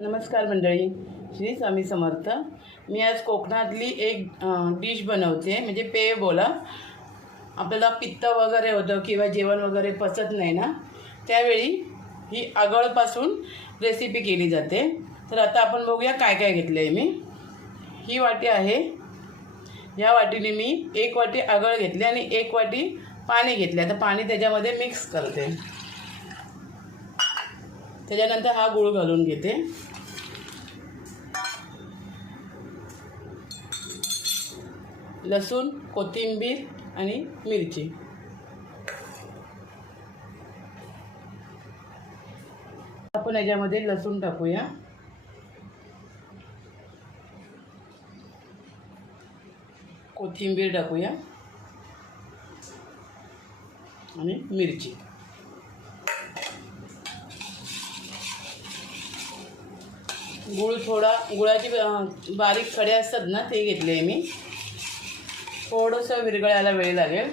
नमस्कार मंडळी, श्री स्वामी समर्थ। मी आज कोकणातली एक डिश बनवते, म्हणजे पेय बोला। आपल्याला पित्त वगैरे होतं किंवा जेवण वगैरे पचत नाही ना, त्यावेळी ही आगळपासून रेसिपी केली जाते। तर आता आपण बघूया काय काय घेतलं आहे। मी ही वाटी आहे, या वाटीने मी 1 वाटी आगळ घेतली आणि 1 वाटी पाणी घेतले। आता पाणी त्याच्यामध्ये मिक्स करते, त्याच्यानंतर हा गूळ घालून घेते। लसूण, कोथिंबीर आणि मिरची। आपण याच्यामध्ये लसूण टाकूया, कोथिंबीर टाकूया आणि मिरची। गूळ थोडा, गुळाची बारीक खडे असतात ना, ते घेतले मी। थोडंसं विरघळायला वेळ लागेल,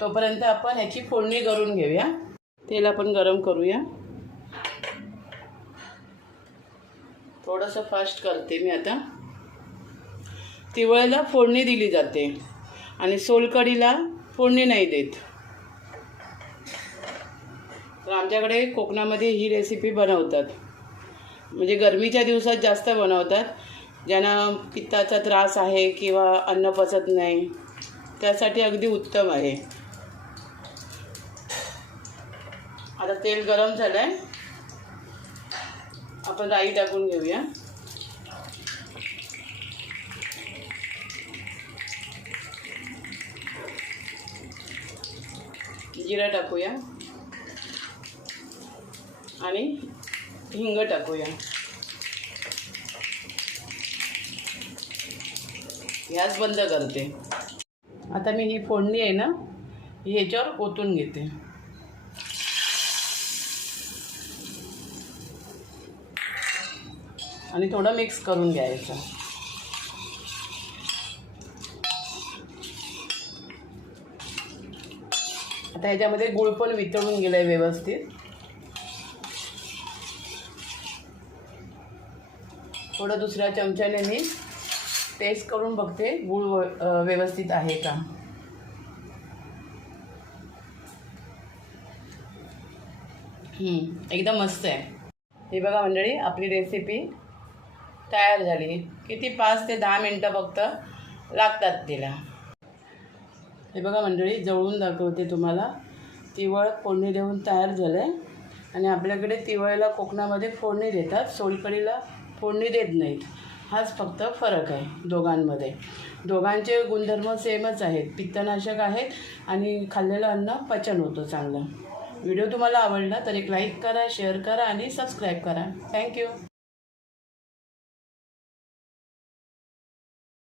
तोपर्यंत आपण ह्याची फोडणी करून घेऊया। तेल आपण गरम करूया। थोडंसं फास्ट करते मी आता। तिवळीला फोडणी दिली जाते आणि सोलकढीला फोडणी नाही देत। तर आमच्याकडे कोकणामध्ये ही रेसिपी बनवतात, म्हणजे गरमीच्या दिवसात जास्त बनवतात। ज्यांना पित्ताचा त्रास आहे किंवा अन्न पचत नाही, त्यासाठी अगदी उत्तम आहे। आता तेल गरम झालं आहे, आपण राई टाकून घेऊया। जिरा टाकूया आणि हिंग टाकूया। गॅस बंद करते। आता मी ही फोडणी आहे ना, ही ह्याच्यावर ओतून घेते आणि थोडं मिक्स करून घ्यायचं। आता ह्याच्यामध्ये गूळ पण वितळून गेलाय व्यवस्थित। थोडं दुसऱ्या चमच्याने मी टेस्ट करून बघते गूळ व्यवस्थित आहे का। एकदम मस्त आहे। हे बघा मंडळी, आपली रेसिपी तयार झाली। किती 5 ते 10 मिनटं फक्त लागतात तिला। हे बघा मंडळी, जवळून दाखवते तुम्हाला। तिवळ फोडणी देऊन तयार झालं आहे आणि आपल्याकडे तिवळीला कोकणामध्ये फोडणी देतात, सोलकढीला फोडणी देत नाहीत। हाच फक्त फरक आहे दोघांमध्ये। दोघांचे गुणधर्म सेमच आहेत, पित्तनाशक आहेत आणि खाल्लेलं अन्न पचन होतं चांगलं। व्हिडिओ तुम्हाला आवडला तर एक लाईक करा, शेअर करा आणि सबस्क्राईब करा। थँक्यू।